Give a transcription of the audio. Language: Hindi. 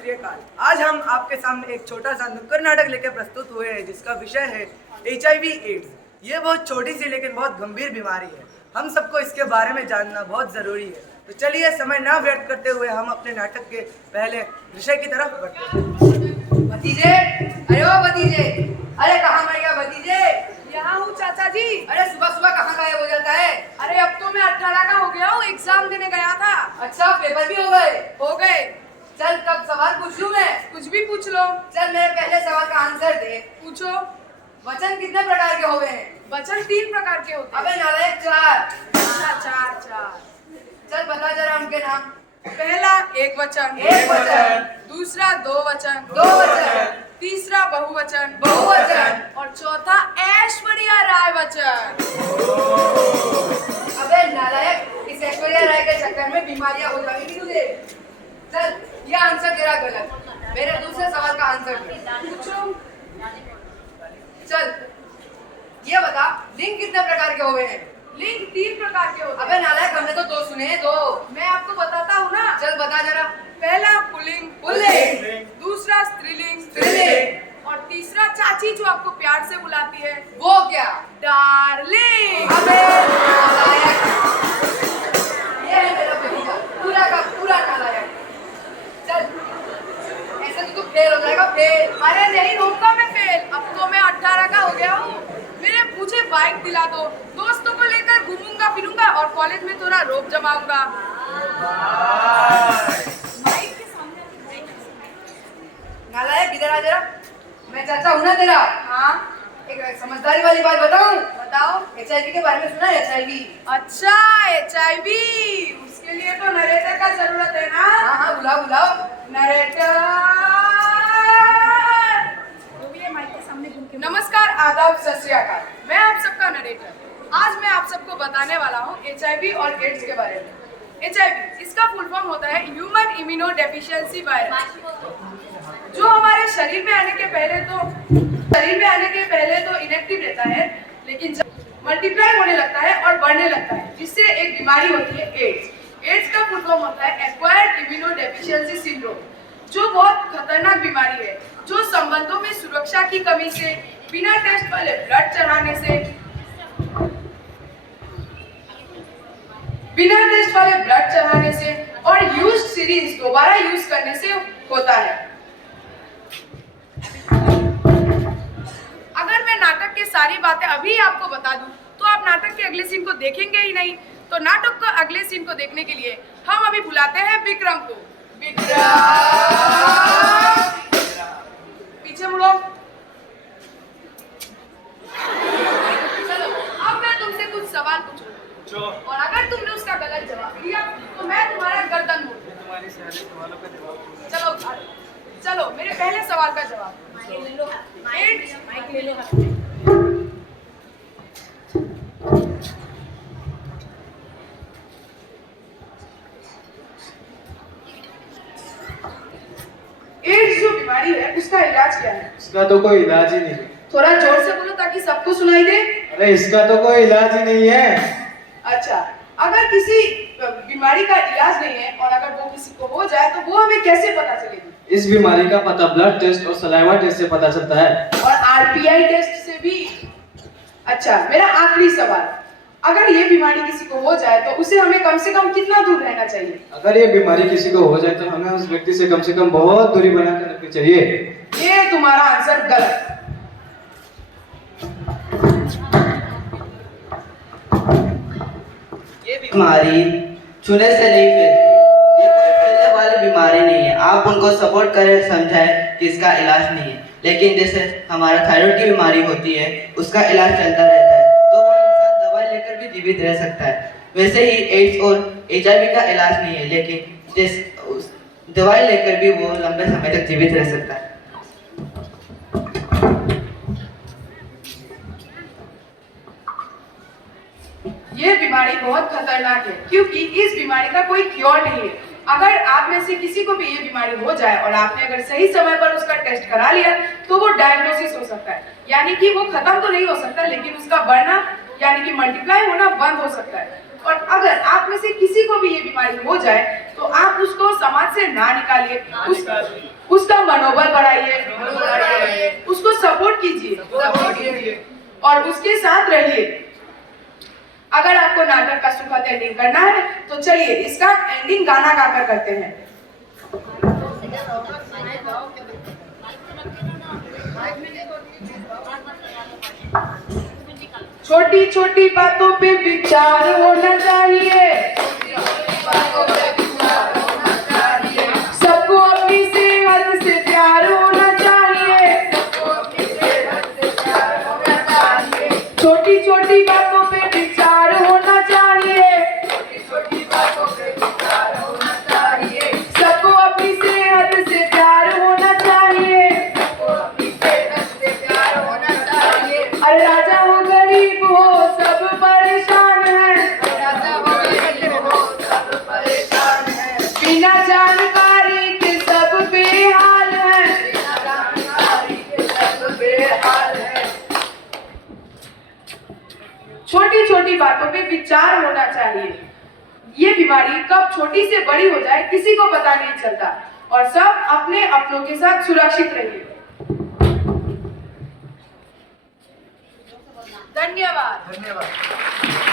श्री अकाल। आज हम आपके सामने एक छोटा सा नुक्कड़ नाटक लेकर प्रस्तुत हुए हैं जिसका विषय है HIV एड्स। ये बहुत छोटी सी लेकिन बहुत गंभीर बीमारी है। हम सबको इसके बारे में जानना बहुत जरूरी है। तो चलिए समय ना व्यर्थ करते हुए हम अपने नाटक के पहले विषय की तरफ बढ़ते हैं। भतीजे, अरे ओ भतीजे, अरे कहाँ मर गया भतीजे? यहाँ हूँ चाचा जी। अरे सुबह सुबह कहाँ गायब हो जाता है? अरे अब तो मैं 18 का हो गया हूँ, एग्जाम देने गया था। अच्छा, पेपर भी हो गए? हो गए। चल तब सवाल पूछ लूं मैं? कुछ भी पूछ लो। चल मेरे पहले सवाल का आंसर दे। पूछो। वचन कितने प्रकार के होते हैं? वचन 3 प्रकार के होते हैं। अबे नालायक 4। अच्छा, 4। चल बता जरा उनके नाम। पहला एक वचन, एक वचन। दूसरा 2 वचन, 2 वचन। तीसरा बहुवचन, बहुवचन। और चौथा ऐश्वर्या राय वचन। अबे नालायक, इस ऐश्वर्या राय के चक्कर में बीमारियां हो जाएंगी तुझे। चल ये आंसर तेरा गलत। मेरे दूसरे सवाल का आंसर दे। पूछो। चल ये बता, लिंग कितने प्रकार के हुए हैं? लिंग 3 प्रकार के होते अबे हैं। नालायक, हमने तो 2 सुने हैं, 2। मैं आपको बताता हूँ ना। चल बता जरा। पहला पुल्लिंग, पुल्लिंग। दूसरा स्त्रीलिंग, स्त्रीलिंग। और तीसरा चाची जो आपको प्यार से बुलाती है, वो क्या? डार्लिंग। अबे नालायक, ये है मेरा भतीजा, पूरा का पूरा नालायक। चल ऐसे तो तू फेल हो जाएगा, फेल। अरे नहीं होगा मैं फेल। अब तो मैं 18 का हो गया हूँ। मेरे मुझे बाइक दिला दो, दोस्तों को लेकर घूमूंगा फिरूंगा और कॉलेज में थोड़ा रोब जमाऊंगा। नालायक इधर आ जरा। मैं चाचा हूँ ना तेरा। हाँ एक समझदारी वाली बात बताऊं? बताओ। HIV के बारे में सुना है? HIV। अच्छा HIV, उसके लिए तो नरेटर का जरूरत है ना। हाँ हाँ, बुलाओ बुलाओ। नरेटर। नमस्कार, आदाब, सत श्री अकाल। मैं आप सबका नरेटर। आज मैं आप सबको बताने वाला हूँ HIV और एड्स के बारे में। HIV इसका फुल फॉर्म होता है ह्यूमन इम्यूनो डेफिशिएंसी वायरस, जो हमारे शरीर में आने के पहले तो इनएक्टिव रहता है, लेकिन जब मल्टीप्लाई होने लगता है और बढ़ने लगता है, जिससे एक बीमारी होती है एड्स। एड्स का फुल फॉर्म होता है एक्वायर्ड इम्यूनो डेफिशिएंसी सिंड्रोम, जो बहुत खतरनाक बीमारी है, जो संबंधों में सुरक्षा की कमी से, बिना टेस्ट वाले ब्लड चढ़ाने से और यूज्ड सीरीज दोबारा यूज करने से होता है। अगर मैं नाटक की सारी बातें अभी आपको बता दूं, तो आप नाटक के अगले सीन को देखेंगे ही नहीं। तो नाटक का अगले सीन को देखने के लिए हम अभी बुलाते हैं विक्रम को। विक्रम, पीछे मुड़ो। चलो, अब मैं तुमसे कुछ सवाल पूछूंगा, और अगर तुमने उसका गलत जवाब दिया तो मैं तुम्हारा गर्दन मोड़ दूंगा। चलो मेरे पहले सवाल का जवाब। एड्स जो बीमारी है उसका इलाज क्या है? इसका तो कोई इलाज ही नहीं है। थोड़ा जोर से बोलो ताकि सबको सुनाई दे। अरे इसका तो कोई इलाज ही नहीं है। अच्छा, अगर किसी बीमारी का इलाज नहीं है और अगर वो किसी को हो जाए तो वो हमें कैसे पता चलेगी? इस बीमारी का पता ब्लड टेस्ट और सलाइवा टेस्ट से पता चलता है। और RPI टेस्ट से भी। अच्छा, मेरा आखिरी सवाल, अगर ये बीमारी किसी को हो जाए तो उसे हमें कम से कम कितना दूर रहना चाहिए? अगर ये बीमारी किसी को हो जाए तो हमें उस व्यक्ति से कम बहुत दूरी बनाकर रखनी चाहिए। ये तुम्हारा आंसर गलत। ये बीमारी छूने से नहीं फैलती। ये कोई फैलने वाली बीमारी नहीं है। आप उनको सपोर्ट करें, समझाएं कि इसका इलाज नहीं है, लेकिन जैसे हमारा थायराइड की बीमारी होती है उसका इलाज चलता रहता है, तो वो इंसान दवाई लेकर भी जीवित रह सकता है। वैसे ही एड्स और HIV का इलाज नहीं है, लेकिन दवाई लेकर भी वो लंबे समय तक जीवित रह सकता है। ये बीमारी बहुत खतरनाक है, क्योंकि इस बीमारी का कोई क्योर नहीं है। अगर आप में से किसी को भी ये बीमारी हो जाए और आपने अगर सही समय पर उसका टेस्ट करा लिया तो वो डायग्नोसिस हो सकता है, यानी कि वो खत्म तो नहीं हो सकता, लेकिन उसका बढ़ना यानी कि मल्टीप्लाई होना बंद हो सकता है। और अगर आप में से किसी को भी ये बीमारी हो जाए तो आप उसको समाज से ना निकालिए, उसका मनोबल बढ़ाइए, उसको सपोर्ट कीजिए और उसके साथ रहिए। अगर आपको नाटक का सुखद एंडिंग करना है तो चलिए इसका एंडिंग गाना गाकर करते हैं। छोटी छोटी बातों पे विचार होना चाहिए, सबको अपनी सेहत से प्यार होना चाहिए। छोटी छोटी बातों पे विचार होना चाहिए, सबको अपनी सेहत से प्यार होना चाहिए। अरे राजा हो गरीब हो सब परेशान है, बिना जानकारी के सब बेहाल है। छोटी छोटी बातों पे विचार होना चाहिए। ये बीमारी कब छोटी से बड़ी हो जाए किसी को पता नहीं चलता और सब अपने अपनों के साथ सुरक्षित रहिए। धन्यवाद। धन्यवाद।